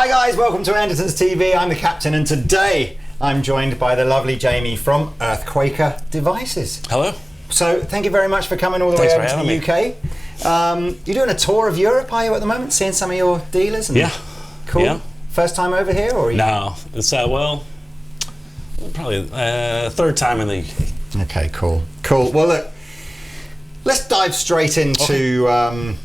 Hi guys, welcome to Andertons TV. I'm the captain, and today I'm joined by the lovely Jamie from Earthquaker Devices. Hello. So thank you very much for coming all the way over to the UK. You're doing a tour of Europe, are you, at the moment? Seeing some of your dealers? And yeah. Cool. Yeah. First time over here, or? No, it's probably third time in the UK. Okay, cool. Cool. Well, look, let's dive straight into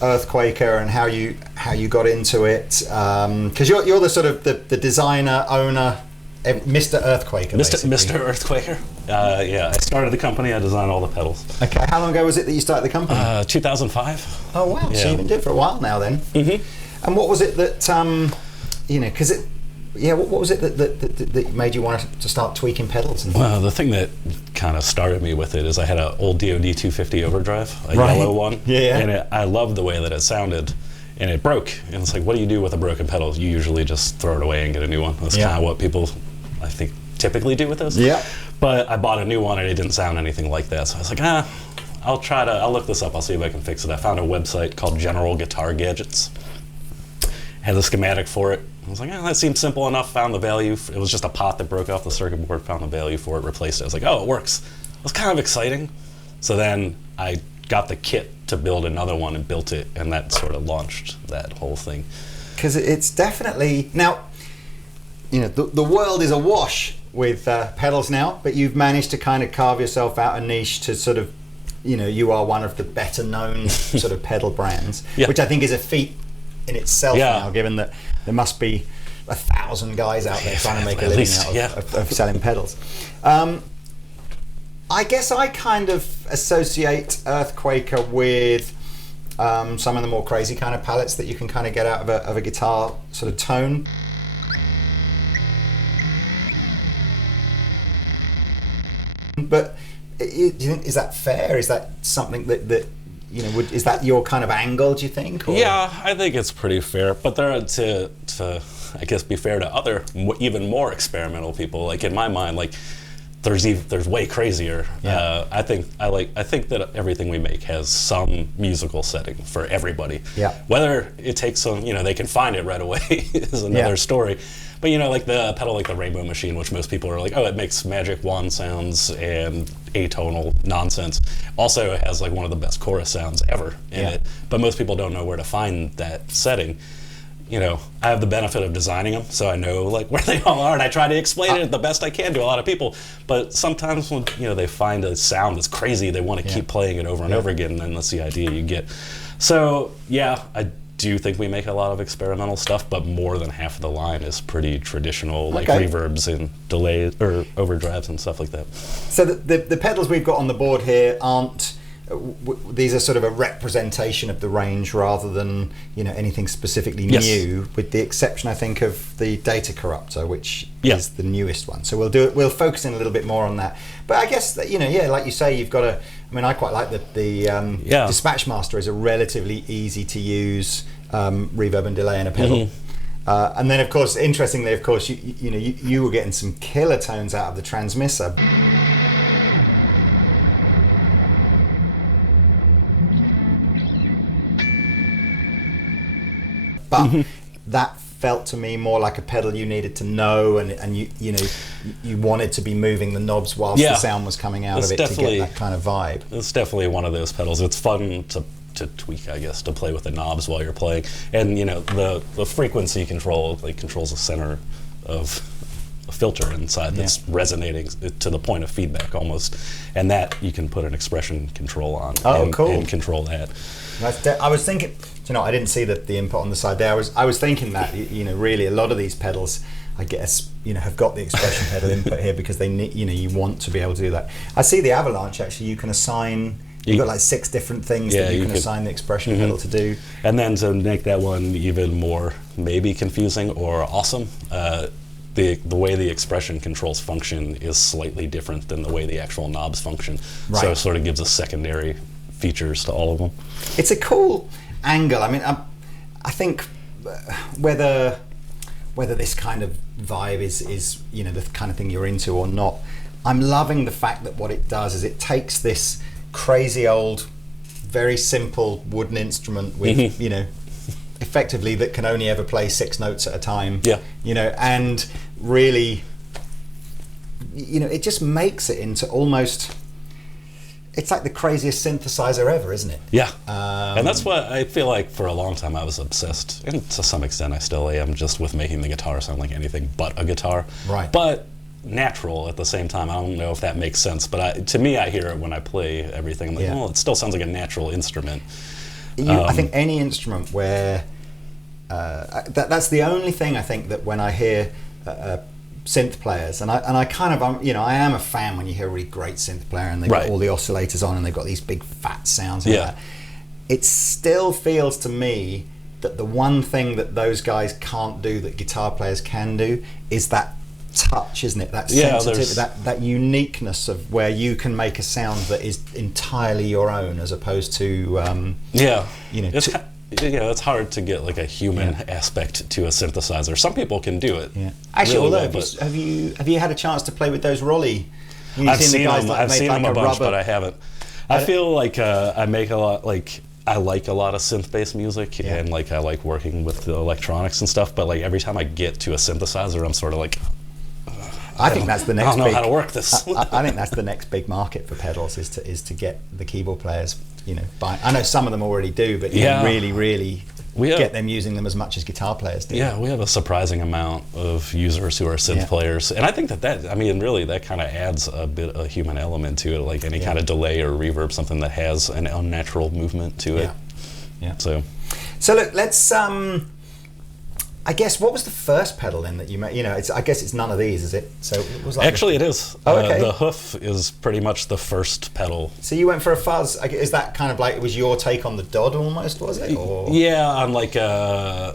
Earthquaker and how you got into it, because you're the sort of the designer, owner, Mr. Earthquaker. Mr. Earthquaker. Yeah, I started the company. I designed all the pedals. Okay, how long ago was it that you started the company? 2005. Oh wow! Yeah. So you've been doing it for a while now, then. Mm-hmm. And what was it that what was it that made you want to start tweaking pedals? Well, the thing that kind of started me with it is I had an old DoD 250 overdrive, a yellow one, and I loved the way that it sounded, and it broke. And it's like, what do you do with a broken pedal? You usually just throw it away and get a new one. That's kind of what people, I think, typically do with this. Yeah. But I bought a new one and it didn't sound anything like that. So I was like, I'll look this up. I'll see if I can fix it. I found a website called General Guitar Gadgets. Had a schematic for it. I was like, that seemed simple enough. Found the value. It was just a pot that broke off the circuit board. Found the value for it, replaced it. I was like, oh, it works. It was kind of exciting. So then I got the kit to build another one and built it, and that sort of launched that whole thing. Because it's definitely, now, the world is awash with pedals now, but you've managed to kind of carve yourself out a niche to sort of, you are one of the better known sort of pedal brands, which I think is a feat in itself now, given that there must be 1,000 guys out there trying to make a living out of selling pedals. I guess I kind of associate Earthquaker with some of the more crazy kind of palettes that you can kind of get out of a guitar sort of tone. But do you think, is that fair? Is that something that is that your kind of angle, do you think? Or? Yeah, I think it's pretty fair. But to I guess be fair to other even more experimental people, like in my mind, like there's way crazier. Yeah. I think that everything we make has some musical setting for everybody. Yeah. Whether it takes some, they can find it right away is another story. But like the pedal, like the Rainbow Machine, which most people are like, oh, it makes magic wand sounds and atonal nonsense. Also, it has like one of the best chorus sounds ever in it. But most people don't know where to find that setting. I have the benefit of designing them, so I know like where they all are, and I try to explain it the best I can to a lot of people. But sometimes when they find a sound that's crazy, they want to keep playing it over and over again, and then that's the idea you get. So yeah, I do think we make a lot of experimental stuff, but more than half of the line is pretty traditional, like reverbs and delays or overdrives and stuff like that. So the pedals we've got on the board here aren't. These are sort of a representation of the range rather than anything specifically new, with the exception, I think, of the data corruptor, which is the newest one. So we'll focus in a little bit more on that. But I guess that like you say, you've got a. I mean, I quite like the Dispatch Master is a relatively easy to use reverb and delay in a pedal. Mm-hmm. And then, of course, interestingly, you were getting some killer tones out of the transmitter. But that felt to me more like a pedal you needed to know, and you wanted to be moving the knobs whilst the sound was coming out of it to get that kind of vibe. It's definitely one of those pedals. It's fun to tweak, I guess, to play with the knobs while you're playing. And the frequency control controls the center of a filter inside that's resonating to the point of feedback almost, and that you can put an expression control on and control that. I was thinking, I didn't see the input on the side there. I was thinking that really a lot of these pedals, I guess, have got the expression pedal input here because they need, you want to be able to do that. I see the Avalanche actually. You can assign. You've got like 6 different things that you can assign the expression pedal to do. And then to make that one even more maybe confusing or awesome, the way the expression controls function is slightly different than the way the actual knobs function. Right. So it sort of gives us secondary features to all of them. It's a cool angle. I mean, I think whether this kind of vibe is the kind of thing you're into or not, I'm loving the fact that what it does is it takes this crazy old, very simple wooden instrument with effectively that can only ever play 6 notes at a time. Yeah. You know, and really, you know, it just makes it into almost, it's like the craziest synthesizer ever, isn't it? Yeah. And that's what I feel like for a long time I was obsessed, and to some extent I still am, just with making the guitar sound like anything but a guitar. Right. But natural at the same time. I don't know if that makes sense, but to me, I hear it when I play everything. I'm like, well, it still sounds like a natural instrument. I think any instrument where that's the only thing I think that when I hear synth players, and I kind of, you know, I am a fan when you hear a really great synth player and they've got all the oscillators on and they've got these big fat sounds like that. It still feels to me that the one thing that those guys can't do that guitar players can do is that touch, isn't it? That sensitivity, that uniqueness of where you can make a sound that is entirely your own, as opposed to you know, it's hard to get like a human aspect to a synthesizer. Some people can do it. Actually, really although have you had a chance to play with those Rolly? I've seen them a bunch, but I haven't. I feel like I make a lot, like I like a lot of synth-based music, and like I like working with the electronics and stuff. But like every time I get to a synthesizer, I'm sort of like, I think that's the next. I don't know how to work this. I think that's the next big market for pedals is to get the keyboard players. You know, I know some of them already do, but you know, really get them using them as much as guitar players do. Yeah, we have a surprising amount of users who are synth players, and I think that I mean, really, that kind of adds a human element to it, like any kind of delay or reverb, something that has an unnatural movement to it. Yeah. So look, let's. I guess, what was the first pedal then that you made? You know, I guess it's none of these, is it? So it was like actually, it is. Oh, okay. The hoof is pretty much the first pedal. So you went for a fuzz. Is that kind of like, it was your take on the Dodd almost, was it? Or? Yeah, on like a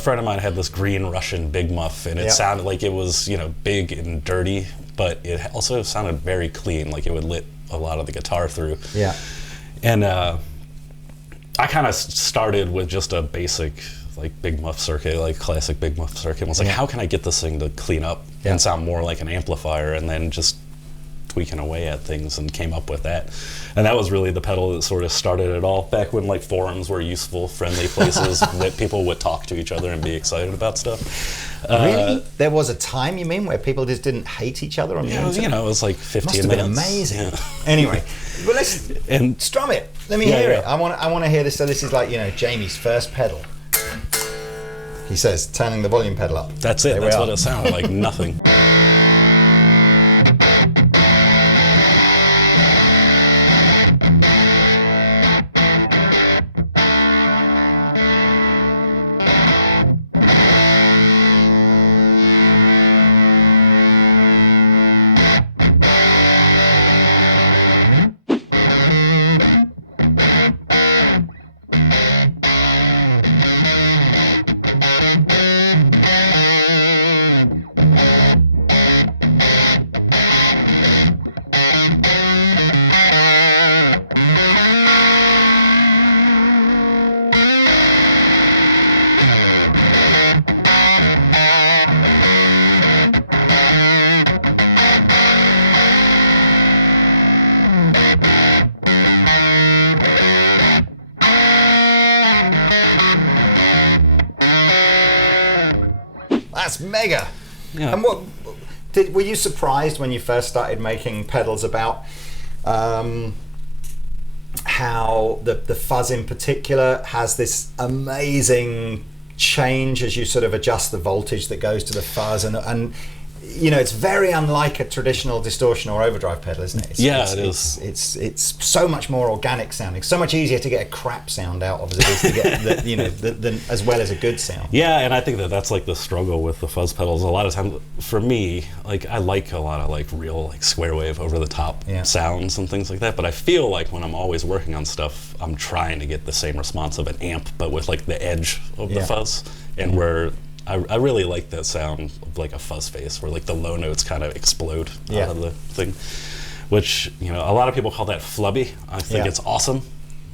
friend of mine had this green Russian Big Muff, and it sounded like it was, you know, big and dirty, but it also sounded very clean, like it would lit a lot of the guitar through. Yeah. And I kind of started with just a basic, like Big Muff circuit, like classic Big Muff circuit. And I was like, how can I get this thing to clean up and sound more like an amplifier? And then just tweaking away at things and came up with that. And that was really the pedal that sort of started it all, back when like forums were useful, friendly places that people would talk to each other and be excited about stuff. Really? There was a time, you mean, where people just didn't hate each other on the internet? You know, it was like 15 minutes. Must have been amazing. Yeah. Anyway, well, let's strum it. Let me hear it. I want to hear this. So this is like, you know, Jamie's first pedal. He says, turning the volume pedal up. That's it. That's what it sounded like. Nothing. That's mega. Yeah. And were you surprised when you first started making pedals about how the fuzz in particular has this amazing change as you sort of adjust the voltage that goes to the fuzz, and you know, it's very unlike a traditional distortion or overdrive pedal, isn't it? It is. It's so much more organic sounding, so much easier to get a crap sound out of as it is to get the as well as a good sound. Yeah, and I think that's like the struggle with the fuzz pedals. A lot of times, for me, like I like a lot of like real like square wave over the top sounds and things like that. But I feel like when I'm always working on stuff, I'm trying to get the same response of an amp, but with like the edge of the fuzz, and where I really like that sound of like a fuzz face, where like the low notes kind of explode out of the thing, which, you know, a lot of people call that flubby. I think it's awesome.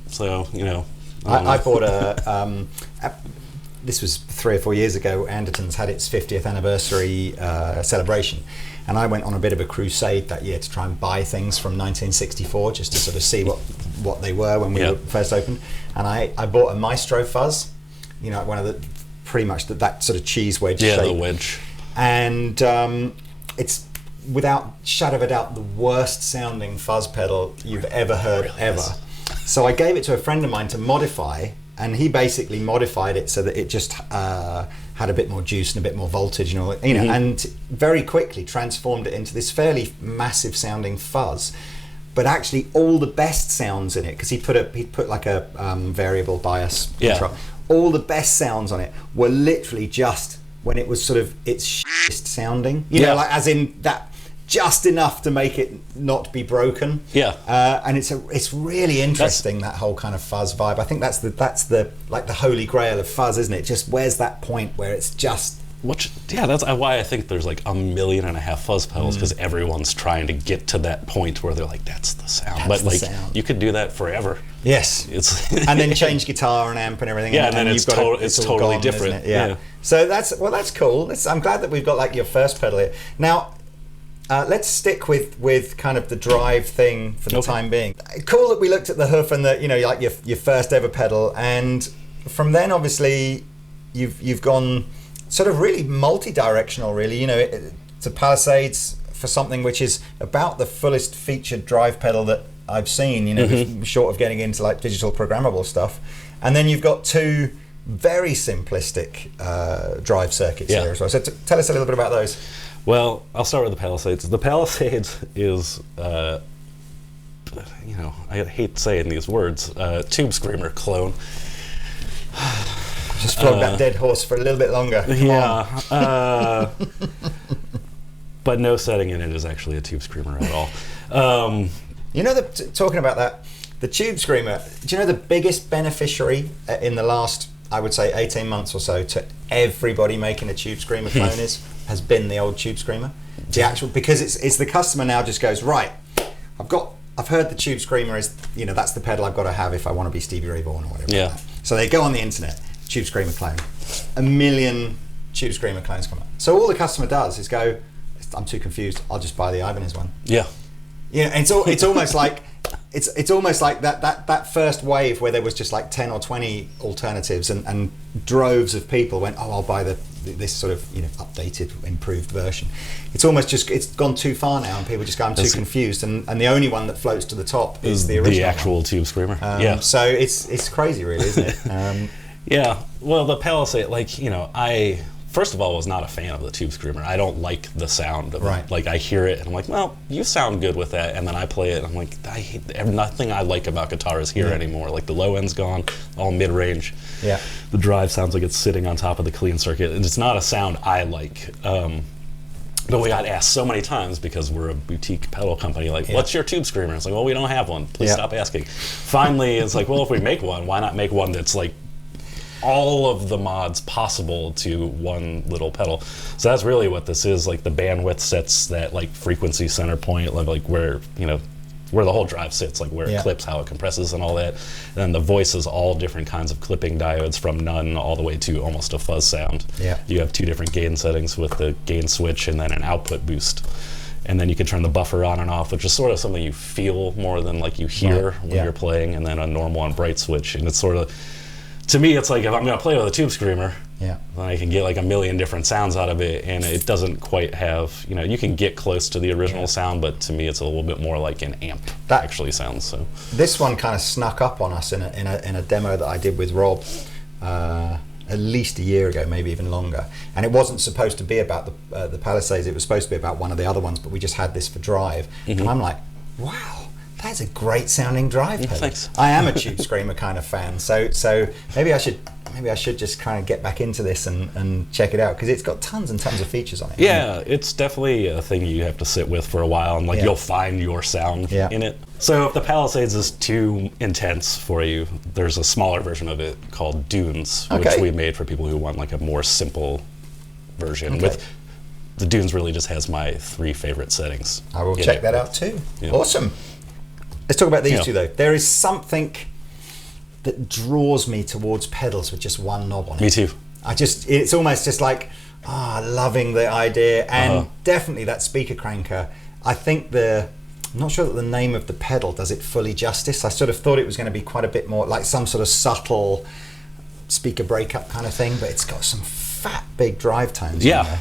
So, you know. I bought this was 3 or 4 years ago, Andertons had its 50th anniversary celebration. And I went on a bit of a crusade that year to try and buy things from 1964, just to sort of see what they were when we were first opened. And I bought a Maestro fuzz. one of the pretty much that sort of cheese wedge Yeah, shape. the wedge. And it's without shadow of a doubt the worst sounding fuzz pedal you've ever heard ever. So I gave it to a friend of mine to modify, and he basically modified it so that it just had a bit more juice and a bit more voltage and all, and very quickly transformed it into this fairly massive sounding fuzz. But actually, all the best sounds in it, because he put like a variable bias control. All the best sounds on it were literally just when it was sort of its shittest sounding, like as in that just enough to make it not be broken. And it's really interesting, that whole kind of fuzz vibe. I think that's the like the holy grail of fuzz, isn't it? Just where's that point where it's just. That's why I think there's like 1.5 million fuzz pedals, because everyone's trying to get to that point where they're like, that's the sound. You could do that forever. Yes. And then change guitar and amp and everything. Yeah, and then it's totally gone, different. Yeah. So that's cool. I'm glad that we've got like your first pedal here. Now, let's stick with kind of the drive thing for the time being. Cool that we looked at the hoof and the like your first ever pedal, and from then obviously you've gone sort of really multi-directional, really, to Palisades for something which is about the fullest featured drive pedal that I've seen, short of getting into like digital programmable stuff. And then you've got two very simplistic drive circuits here as well. So tell us a little bit about those. Well, I'll start with the Palisades. The Palisades is, I hate saying these words, Tube Screamer clone. Just flog that dead horse for a little bit longer. But no setting in it is actually a Tube Screamer at all. Talking about that, the Tube Screamer, do you know the biggest beneficiary in the last, I would say, 18 months or so to everybody making a Tube Screamer clone has been the old Tube Screamer. Because it's the customer now just goes, right, I've heard the Tube Screamer is, that's the pedal I've got to have if I want to be Stevie Ray Vaughan or whatever. Yeah. Like that. So they go on the internet, Tube Screamer clone. 1 million Tube Screamer clones come up. So all the customer does is go, I'm too confused, I'll just buy the Ibanez one. Yeah. It's almost like it's almost like that first wave where there was just like 10 or 20 alternatives and droves of people went, I'll buy this sort of updated, improved version. It's almost just it's gone too far now, and people just go, I'm too confused, and the only one that floats to the top is the original, the actual one. Tube Screamer. So it's crazy, really, isn't it? Yeah. Well, the Palisade, I first of all was not a fan of the Tube Screamer. I don't like the sound of it. Like, I hear it and I'm like, well, you sound good with that, and then I play it and I'm like, I hate nothing I like about guitar is here anymore. Like, the low end's gone, all mid-range. Yeah. The drive sounds like it's sitting on top of the clean circuit, and it's not a sound I like. But we got asked so many times, because we're a boutique pedal company, like, what's your Tube Screamer? It's like, well, we don't have one. Please stop asking. Finally, it's like, well, if we make one, why not make one that's like all of the mods possible to one little pedal? So that's really what this is. Like, the bandwidth sets that like frequency center point, like where where the whole drive sits, like where it clips, how it compresses and all that. And then the voice is all different kinds of clipping diodes, from none all the way to almost a fuzz sound. You have 2 different gain settings with the gain switch and then an output boost. And then you can turn the buffer on and off, which is sort of something you feel more than like you hear when you're playing, and then a normal and bright switch. And it's sort of, to me, it's like, if I'm going to play with a Tube Screamer, then I can get like 1 million different sounds out of it, and it doesn't quite have, you can get close to the original sound, but to me it's a little bit more like an amp that actually sounds. So this one kind of snuck up on us in a demo that I did with Rob at least a year ago, maybe even longer, and it wasn't supposed to be about the Palisades. It was supposed to be about one of the other ones, but we just had this for drive, and I'm like, wow, that's a great sounding drive pedal. Thanks. I am a Tube Screamer kind of fan, so maybe I should just kind of get back into this and check it out, because it's got tons and tons of features on it. Yeah, it's definitely a thing you have to sit with for a while, and you'll find your sound in it. So if the Palisades is too intense for you, there's a smaller version of it called Dunes, which we made for people who want like a more simple version. With the Dunes really just has my 3 favorite settings. I will check that out too. Awesome. Let's talk about these two though. There is something that draws me towards pedals with just one knob on it. Me too. It's almost just like, loving the idea, and definitely that speaker cranker. I think I'm not sure that the name of the pedal does it fully justice. I sort of thought it was going to be quite a bit more like some sort of subtle speaker breakup kind of thing, but it's got some fat big drive tones. Yeah.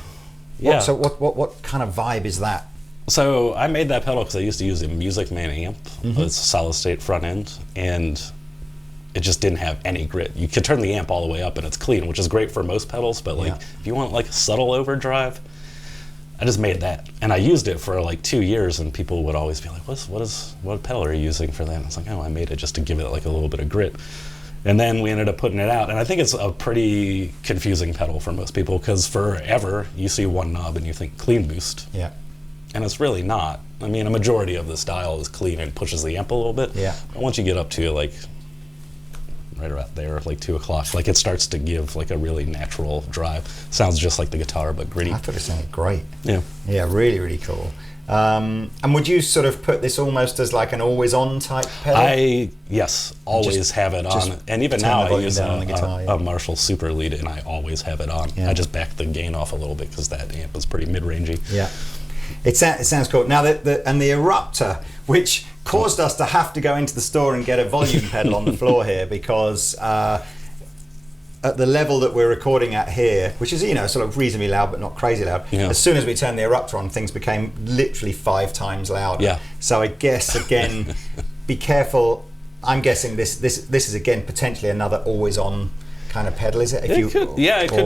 In there. So what kind of vibe is that? So I made that pedal because I used to use a Music Man amp. It's a solid state front end, and it just didn't have any grit. You can turn the amp all the way up and it's clean, which is great for most pedals, but like if you want like a subtle overdrive, I just made that. And I used it for like 2 years, and people would always be like, what pedal are you using for that? And it's like, oh, I made it just to give it like a little bit of grit. And then we ended up putting it out, and I think it's a pretty confusing pedal for most people, because forever you see one knob and you think clean boost. Yeah. And it's really not. I mean, a majority of this dial is clean and pushes the amp a little bit. Yeah. But once you get up to like right about there, like 2 o'clock, like it starts to give like a really natural drive. Sounds just like the guitar, but gritty. I thought it sounded great. Yeah. Yeah, really, really cool. And would you sort of put this almost as like an always-on type pedal? Yes, always have it on. And even now I use a Marshall Super Lead, and I always have it on. Yeah. I just back the gain off a little bit because that amp is pretty mid-rangey. Yeah. It sounds cool. Now, the Eruptor, which caused us to have to go into the store and get a volume pedal on the floor here, because at the level that we're recording at here, which is, sort of reasonably loud but not crazy loud, as soon as we turned the Eruptor on, things became literally 5 times louder. Yeah. So I guess, again, be careful. I'm guessing this is, again, potentially another always-on kind of pedal, is it? It could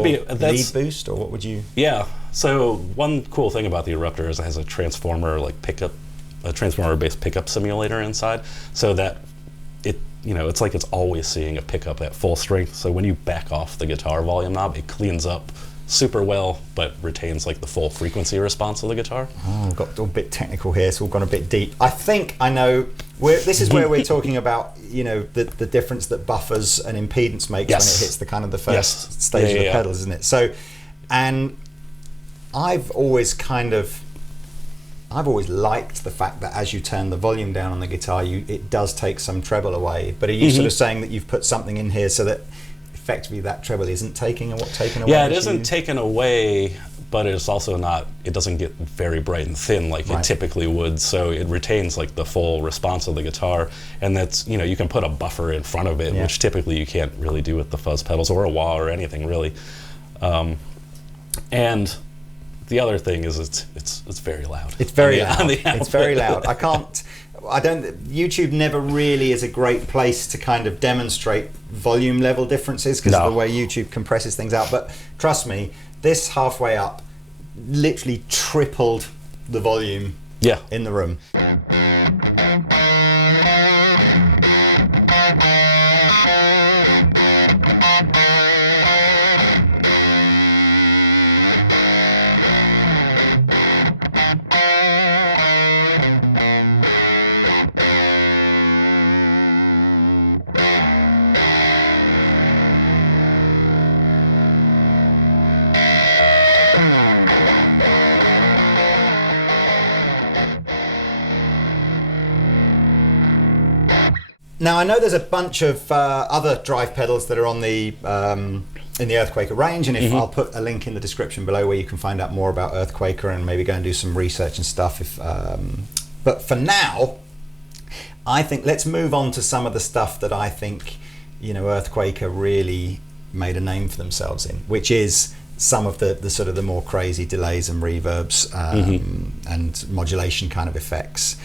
be. Lead boost, or what would you... Yeah. So one cool thing about the Eruptor is it has a transformer transformer-based pickup simulator inside, so that it's like it's always seeing a pickup at full strength. So when you back off the guitar volume knob, it cleans up super well, but retains like the full frequency response of the guitar. Oh, we've got a bit technical here, so we've gone a bit deep. I think I know. This is where we're talking about, the difference that buffers and impedance makes when it hits the kind of the first stage of the pedals, isn't it? So, and I've always liked the fact that as you turn the volume down on the guitar, it does take some treble away. But are you sort of saying that you've put something in here so that effectively that treble isn't taken away? Yeah, it isn't taken away, but it's also not. It doesn't get very bright and thin like it typically would. So it retains like the full response of the guitar, and that's you can put a buffer in front of it, which typically you can't really do with the fuzz pedals or a wah or anything really. And the other thing is it's very loud. It's very loud. It's very loud. YouTube never really is a great place to kind of demonstrate volume level differences because of the way YouTube compresses things out. But trust me, this halfway up literally tripled the volume in the room. Now I know there's a bunch of other drive pedals that are on the in the Earthquaker range, and I'll put a link in the description below where you can find out more about Earthquaker and maybe go and do some research and stuff. But for now, I think let's move on to some of the stuff that I think Earthquaker really made a name for themselves in, which is some of the sort of the more crazy delays and reverbs and modulation kind of effects.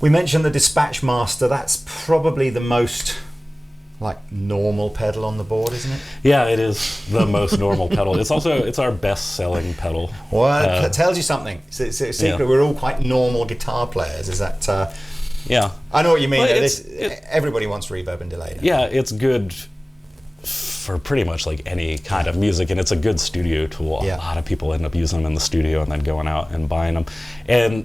We mentioned the Dispatch Master. That's probably the most normal pedal on the board, isn't it? Yeah, it is the most normal pedal. It's our best-selling pedal. Well, that tells you something. It's a secret. We're all quite normal guitar players. Is that? Yeah. I know what you mean. Everybody wants reverb and delay. Yeah, it's good for pretty much any kind of music, and it's a good studio tool. A lot of people end up using them in the studio and then going out and buying them. And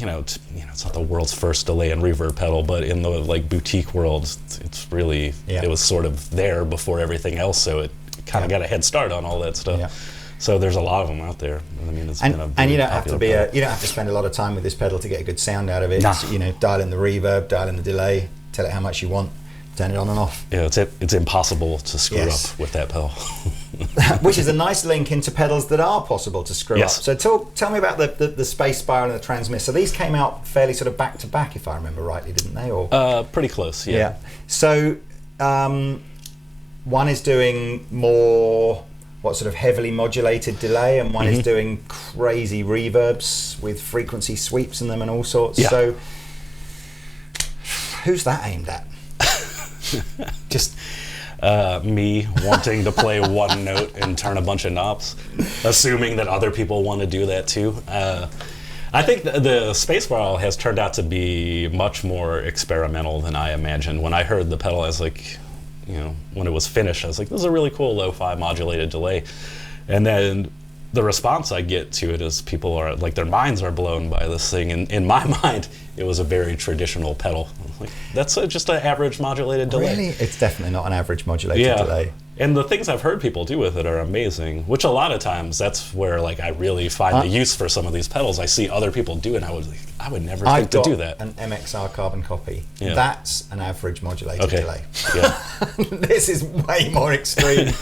it's not the world's first delay and reverb pedal, but in the boutique world, it's really it was sort of there before everything else, so it kind of got a head start on all that stuff. Yeah. So there's a lot of them out there. I mean, it's and you don't have to you don't have to spend a lot of time with this pedal to get a good sound out of it. Nah. Dial in the reverb, dial in the delay, tell it how much you want, turn it on and off. Yeah, it's impossible to screw up with that pedal. Which is a nice link into pedals that are possible to screw up. So tell me about the Space Spiral and the Transmiss. So these came out fairly sort of back to back, if I remember rightly, didn't they? Or pretty close, yeah. So one is doing more what sort of heavily modulated delay, and one is doing crazy reverbs with frequency sweeps in them and all sorts. Yeah. So who's that aimed at? Just me wanting to play one note and turn a bunch of knobs, assuming that other people want to do that too. I think the space viol has turned out to be much more experimental than I imagined. When I heard the pedal, I was like, when it was finished, I was like, this is a really cool lo-fi modulated delay. And then the response I get to it is people are like, their minds are blown by this thing. And in my mind, it was a very traditional pedal. Like, that's just an average modulated delay. Really? It's definitely not an average modulated delay. And the things I've heard people do with it are amazing, which a lot of times that's where like I really find the use for some of these pedals. I see other people do it, and I would never think to do that. An MXR carbon copy. Yeah. That's an average modulated delay. Yeah. This is way more extreme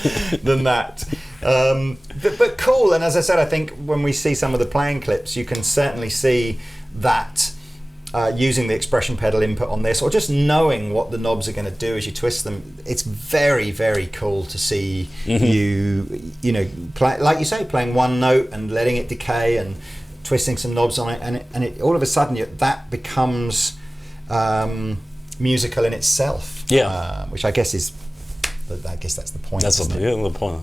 than that. But cool, and as I said, I think when we see some of the playing clips, you can certainly see that using the expression pedal input on this, or just knowing what the knobs are going to do as you twist them, it's very, very cool to see you play, like you say, playing one note and letting it decay and twisting some knobs on it, and it all of a sudden that becomes musical in itself. Yeah. Which I guess is, I guess that's the point. That's the point.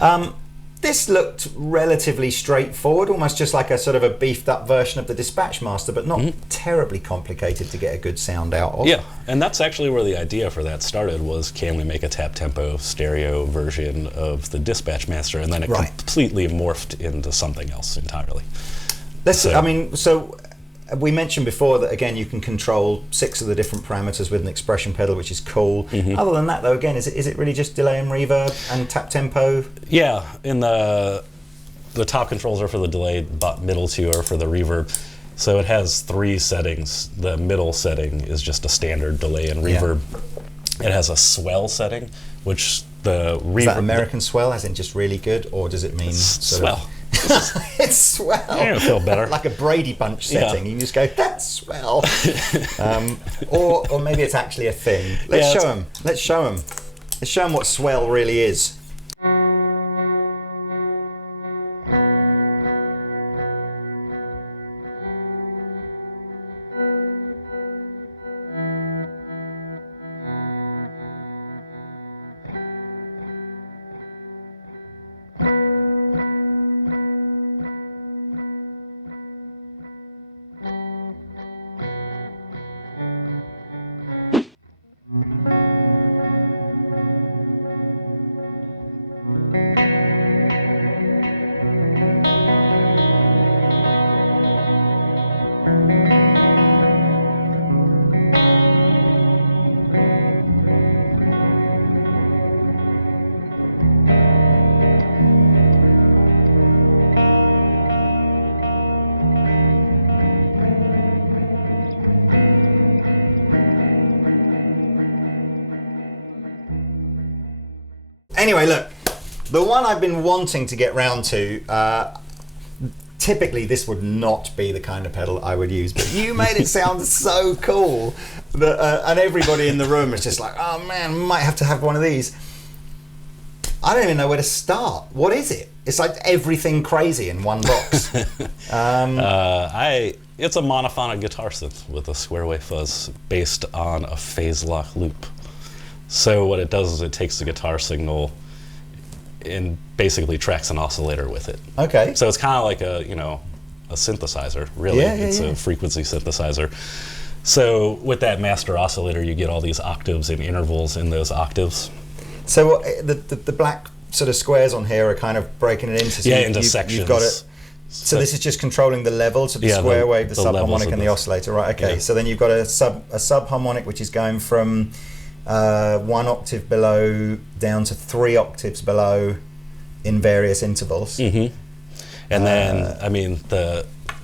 Yeah. This looked relatively straightforward, almost just like a sort of a beefed up version of the Dispatch Master, but not terribly complicated to get a good sound out of. Yeah, and that's actually where the idea for that started, was can we make a tap tempo stereo version of the Dispatch Master, and then it completely morphed into something else entirely. So we mentioned before that, again, you can control 6 of the different parameters with an expression pedal, which is cool. Other than that, though, again, is it really just delay and reverb and tap tempo? Yeah, in the top controls are for the delay, but middle 2 are for the reverb. So it has 3 settings. The middle setting is just a standard delay and reverb. It has a swell setting, which the reverb... Is that American swell, as in just really good, or does it mean swell? It's swell. You'll feel better. Like a Brady Bunch setting. You can just go, that's swell. Or maybe it's actually a thing. Let's show them. Let's show them what swell really is. Anyway, look, the one I've been wanting to get round to, typically this would not be the kind of pedal I would use, but you made it sound so cool that, and everybody in the room is just like, oh man, might have to have one of these. I don't even know where to start. What is it? It's like everything crazy in one box. It's a monophonic guitar synth with a square wave fuzz based on a phase lock loop. So what it does is it takes the guitar signal and basically tracks an oscillator with it. Okay. So it's kind of like a synthesizer, really. It's a frequency synthesizer. So with that master oscillator, you get all these octaves and intervals in those octaves. So the black sort of squares on here are kind of breaking it into. So into sections. You've got it. So this is just controlling the level, so the square wave, the subharmonic, and the oscillator, right? Okay. Yeah. So then you've got a subharmonic, which is going from 1 octave below down to 3 octaves below in various intervals. And then,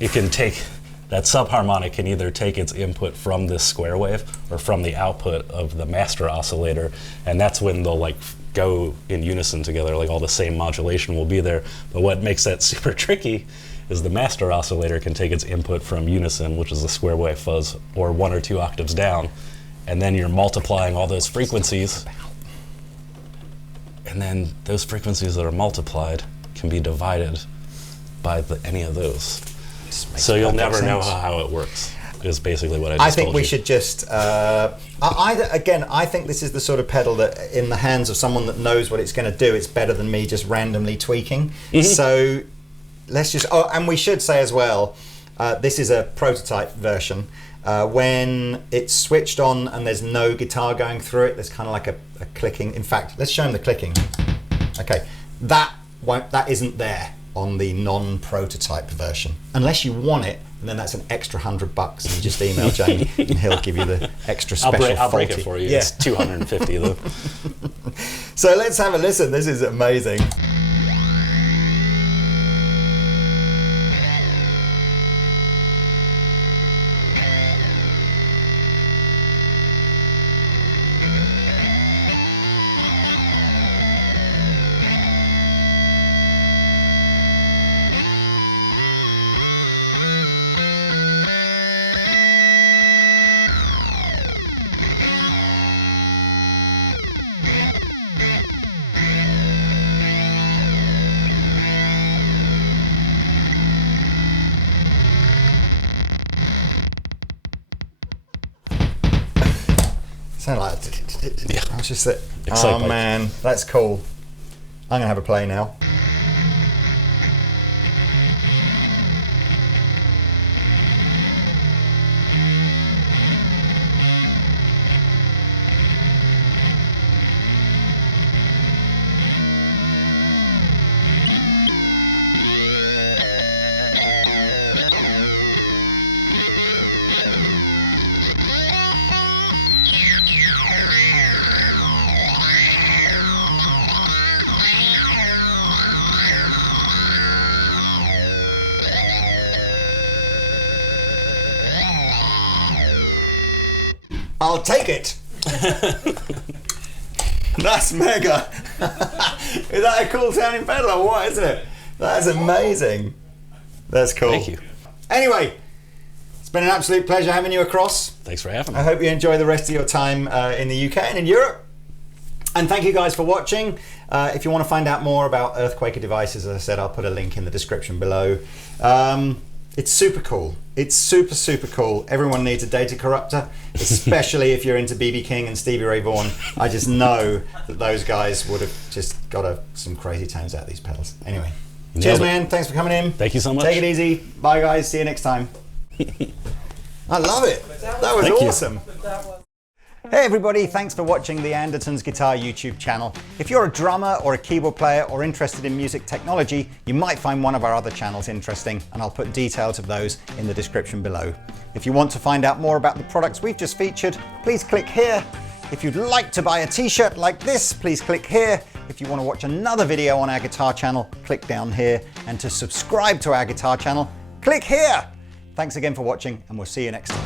it can take, that subharmonic can either take its input from this square wave or from the output of the master oscillator, and that's when they'll go in unison together, all the same modulation will be there. But what makes that super tricky is the master oscillator can take its input from unison, which is the square wave fuzz, or 1 or 2 octaves down, and then you're multiplying all those frequencies and then those frequencies that are multiplied can be divided by any of those. So you'll never know how it works, is basically what I just told you. I think we should just, I think this is the sort of pedal that in the hands of someone that knows what it's going to do, it's better than me just randomly tweaking. So let's just, and we should say as well, this is a prototype version. When it's switched on and there's no guitar going through it, there's kind of like a clicking. In fact, let's show them the clicking. Okay, that isn't there on the non-prototype version, unless you want it, and then that's an extra $100, and you just email Jamie and he'll give you the extra special. I'll break it for you. Yeah. It's $250 though. So let's have a listen. This is amazing. Sound like I was just like, oh man, that's cool. I'm gonna have a play now. I'll take it. That's mega. Is that a cool sounding pedal or what, isn't it? That's amazing. That's cool. Thank you. Anyway, it's been an absolute pleasure having you across. Thanks for having me. I hope you enjoy the rest of your time in the UK and in Europe. And thank you guys for watching. If you want to find out more about Earthquaker devices, as I said, I'll put a link in the description below. It's super cool. It's super, super cool. Everyone needs a data corruptor, especially if you're into BB King and Stevie Ray Vaughan. I just know that those guys would have just got some crazy tones out of these pedals. Anyway, cheers, man. Thanks for coming in. Thank you so much. Take it easy. Bye, guys. See you next time. I love it. That was awesome. Hey everybody, thanks for watching the Andertons Guitar YouTube channel. If you're a drummer or a keyboard player or interested in music technology, you might find one of our other channels interesting, and I'll put details of those in the description below. If you want to find out more about the products we've just featured, please click here. If you'd like to buy a t-shirt like this, please click here. If you want to watch another video on our guitar channel, click down here. And to subscribe to our guitar channel, click here. Thanks again for watching, and we'll see you next time.